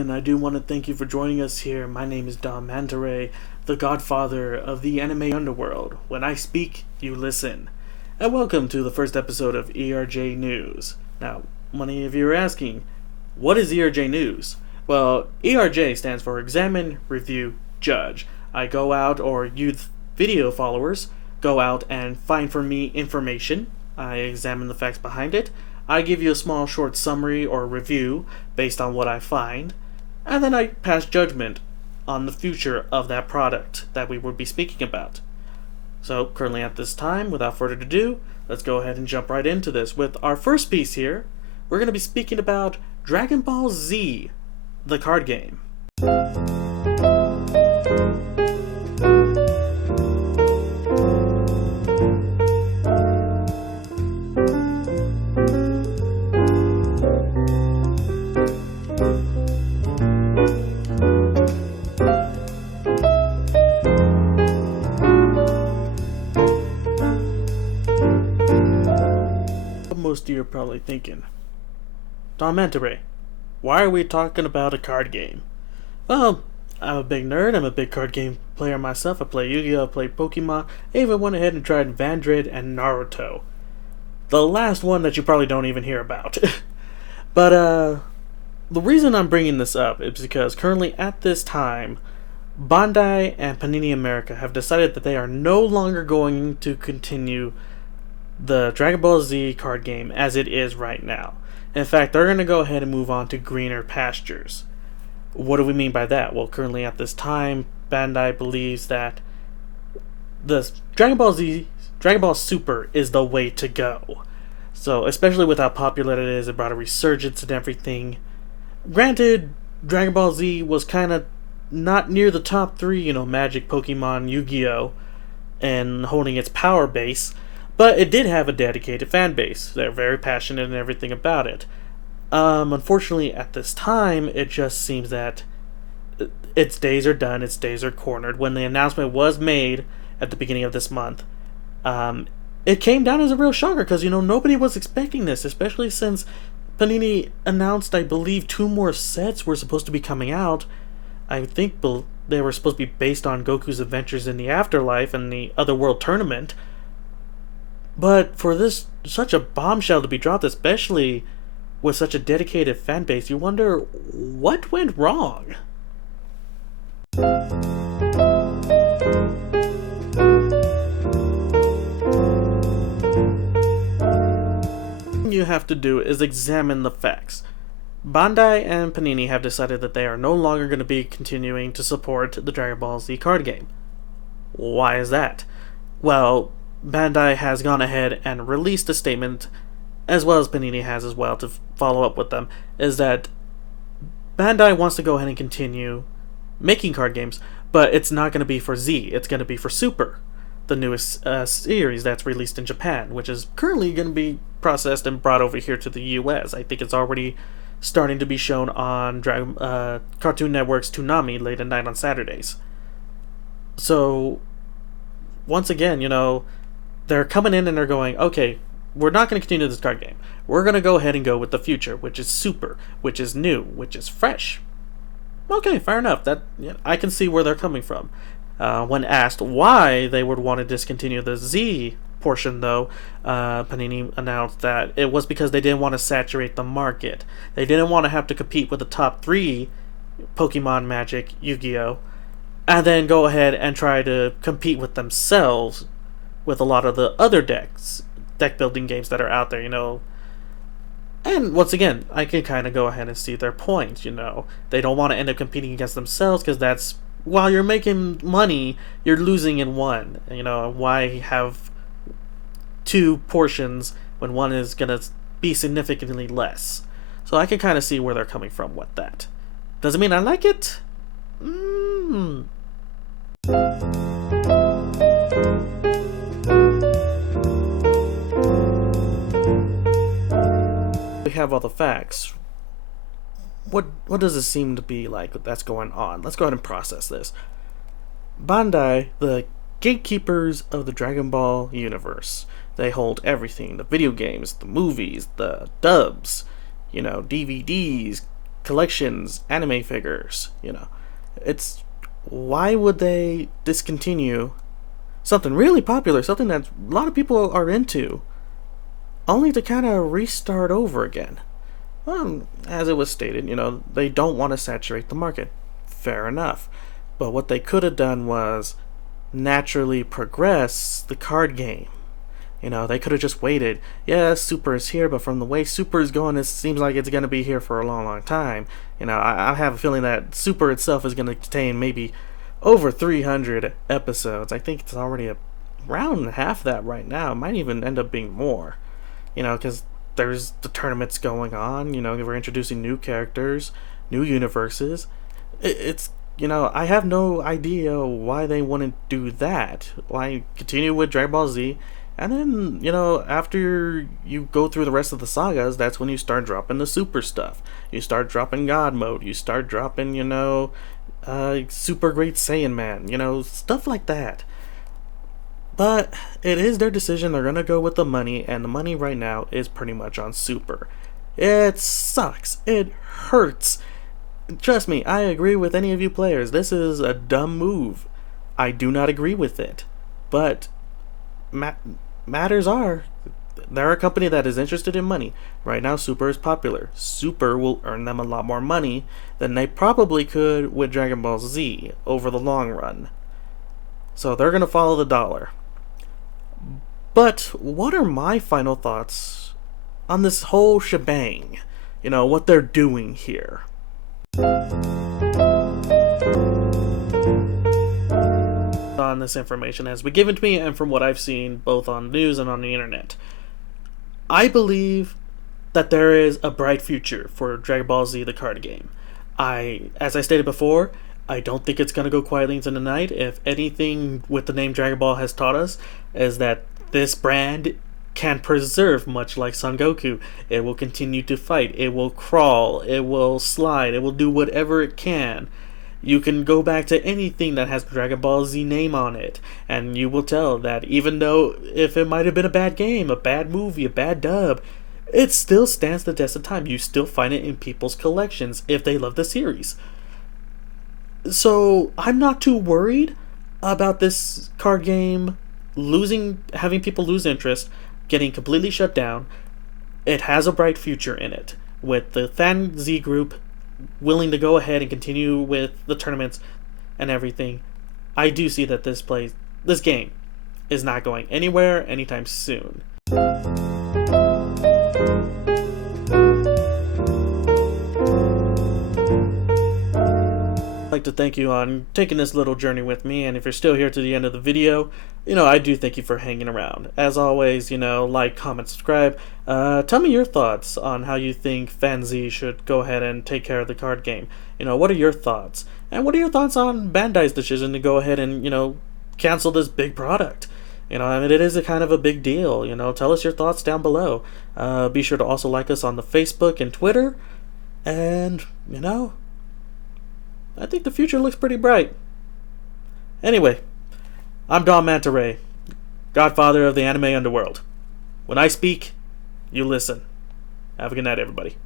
And I do want to thank you for joining us here. My name is Don Manta Ray, the godfather of the anime underworld. When I speak, you listen. And welcome to the first episode of ERJ News. Now, many of you are asking, what is ERJ News? Well, ERJ stands for Examine, Review, Judge. I go out, or you video followers, go out and find for me information. I examine the facts behind it. I give you a small short summary or review based on what I find, and then I pass judgment on the future of that product that we would be speaking about. So, currently at this time, without further ado, let's go ahead and jump right into this. With our first piece here, we're going to be speaking about Dragon Ball Z, the card game. Most of you are probably thinking, Don Manta Ray, why are we talking about a card game? Well, I'm a big nerd, I'm a big card game player myself. I play Yu-Gi-Oh!, I play Pokemon, I even went ahead and tried Vandred and Naruto. The last one that you probably don't even hear about. But, the reason I'm bringing this up is because currently at this time, Bandai and Panini America have decided that they are no longer going to continue the Dragon Ball Z card game as it is right now. In fact, they're going to go ahead and move on to greener pastures. What do we mean by that? Well, currently at this time, Bandai believes that the Dragon Ball Super is the way to go. So, especially with how popular it is, it brought a resurgence and everything. Granted, Dragon Ball Z was kind of not near the top three, Magic, Pokemon, Yu-Gi-Oh! And holding its power base. But it did have a dedicated fan base. They're very passionate and everything about it. Unfortunately, at this time, it just seems that its days are done, its days are cornered. When the announcement was made at the beginning of this month, it came down as a real shocker because, nobody was expecting this, especially since Panini announced, I believe, 2 more sets were supposed to be coming out. I think they were supposed to be based on Goku's adventures in the afterlife and the Otherworld tournament. But for such a bombshell to be dropped, especially with such a dedicated fan base, you wonder what went wrong. What you have to do is examine the facts. Bandai and Panini have decided that they are no longer going to be continuing to support the Dragon Ball Z card game. Why is that? Well, Bandai has gone ahead and released a statement, as well as Panini has as well, to follow up with them, is that Bandai wants to go ahead and continue making card games, but it's not going to be for Z, it's going to be for Super, the newest series that's released in Japan, which is currently going to be processed and brought over here to the US. I think it's already starting to be shown on Cartoon Network's Toonami late at night on Saturdays. So, once again, they're coming in and they're going, okay, we're not going to continue this card game. We're going to go ahead and go with the future, which is Super, which is new, which is fresh. Okay, fair enough. I can see where they're coming from. When asked why they would want to discontinue the Z portion, though, Panini announced that it was because they didn't want to saturate the market. They didn't want to have to compete with the top 3, Pokemon, Magic, Yu-Gi-Oh!, and then go ahead and try to compete with themselves with a lot of the other deck building games that are out there, And once again, I can kind of go ahead and see their point, They don't want to end up competing against themselves because while you're making money, you're losing in one. Why have 2 portions when one is going to be significantly less? So I can kind of see where they're coming from with that. Doesn't mean I like it. We have all the facts. What does it seem to be like that's going on? Let's go ahead and process this. Bandai, the gatekeepers of the Dragon Ball universe, They hold everything, the video games, the movies, the dubs, DVDs, collections, anime figures, It's why would they discontinue something really popular, something that a lot of people are into, only to kind of restart over again? Well, as it was stated, they don't want to saturate the market. Fair enough. But what they could have done was naturally progress the card game. They could have just waited. Yeah, Super is here, but from the way Super is going, it seems like it's going to be here for a long, long time. I have a feeling that Super itself is going to contain maybe over 300 episodes. I think it's already around half that right now. It might even end up being more. Because there's the tournaments going on. We're introducing new characters, new universes. It's I have no idea why they wouldn't do that. Why continue with Dragon Ball Z, and then, after you go through the rest of the sagas, that's when you start dropping the super stuff. You start dropping God Mode. You start dropping, Super Great Saiyan Man. Stuff like that. But it is their decision. They're going to go with the money, and the money right now is pretty much on Super. It sucks. It hurts. Trust me, I agree with any of you players. This is a dumb move. I do not agree with it. But matters are, they're a company that is interested in money. Right now, Super is popular. Super will earn them a lot more money than they probably could with Dragon Ball Z over the long run. So they're going to follow the dollar. But what are my final thoughts on this whole shebang? What they're doing here. On this information has been given to me, and from what I've seen both on news and on the internet, I believe that there is a bright future for Dragon Ball Z, the card game. As I stated before, I don't think it's going to go quietly into the night. If anything with the name Dragon Ball has taught us is that this brand can preserve, much like Son Goku. It will continue to fight. It will crawl. It will slide. It will do whatever it can. You can go back to anything that has Dragon Ball Z name on it, and you will tell that even though if it might have been a bad game, a bad movie, a bad dub, it still stands the test of time. You still find it in people's collections if they love the series. So I'm not too worried about this card game having people lose interest, getting completely shut down. It has a bright future in it, with the Fan Z group willing to go ahead and continue with the tournaments and everything. I do see that this game is not going anywhere anytime soon. I'd like to thank you on taking this little journey with me, and if you're still here to the end of the video, I do thank you for hanging around. As always, like, comment, subscribe. Tell me your thoughts on how you think Fan Z should go ahead and take care of the card game. What are your thoughts? And what are your thoughts on Bandai's decision to go ahead and, cancel this big product? It is a kind of a big deal. Tell us your thoughts down below. Be sure to also like us on the Facebook and Twitter. And, I think the future looks pretty bright. Anyway, I'm Don Manta Ray, godfather of the anime underworld. When I speak, you listen. Have a good night, everybody.